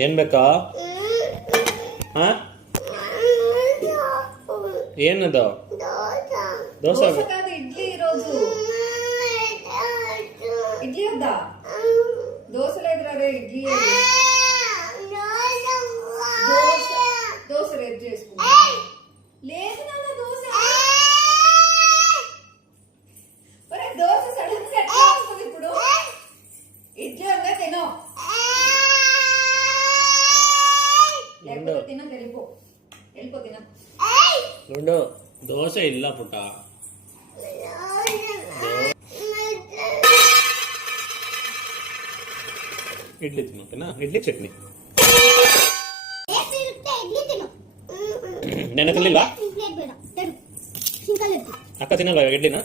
ಏನ್ ಬೇಕಾ? ಏನದು? దోశ కాదు, ఇడ్లీ. ఈరోజు ఇడ్లీ వద్దా? దోశ లేదురా రే, ఇడ్లీ. దోశ రేపు చేసుకుంటా. లేదు నాన్న, దోశ. దోశ సడన్ గా ఎట్లా వస్తుంది ఇప్పుడు? ఇడ్లీ ఉందా, తినో. లేకపోతే తినక వెళ్ళిపో తిన. దోశ ಇಲ್ಲ ಪುಟ್ಟ. ಇಡ್ಲಿ ತಿನ್ನು, ಓಕೆನಾ? ಇಡ್ಲಿ ಚಟ್ನಿ. ನೆನೆ ತಿನ್ನಲಿಲ್ಲ? ಅಕ್ಕ ತಿನ್ನಲ್ಲ ಇಡ್ಲಿನ?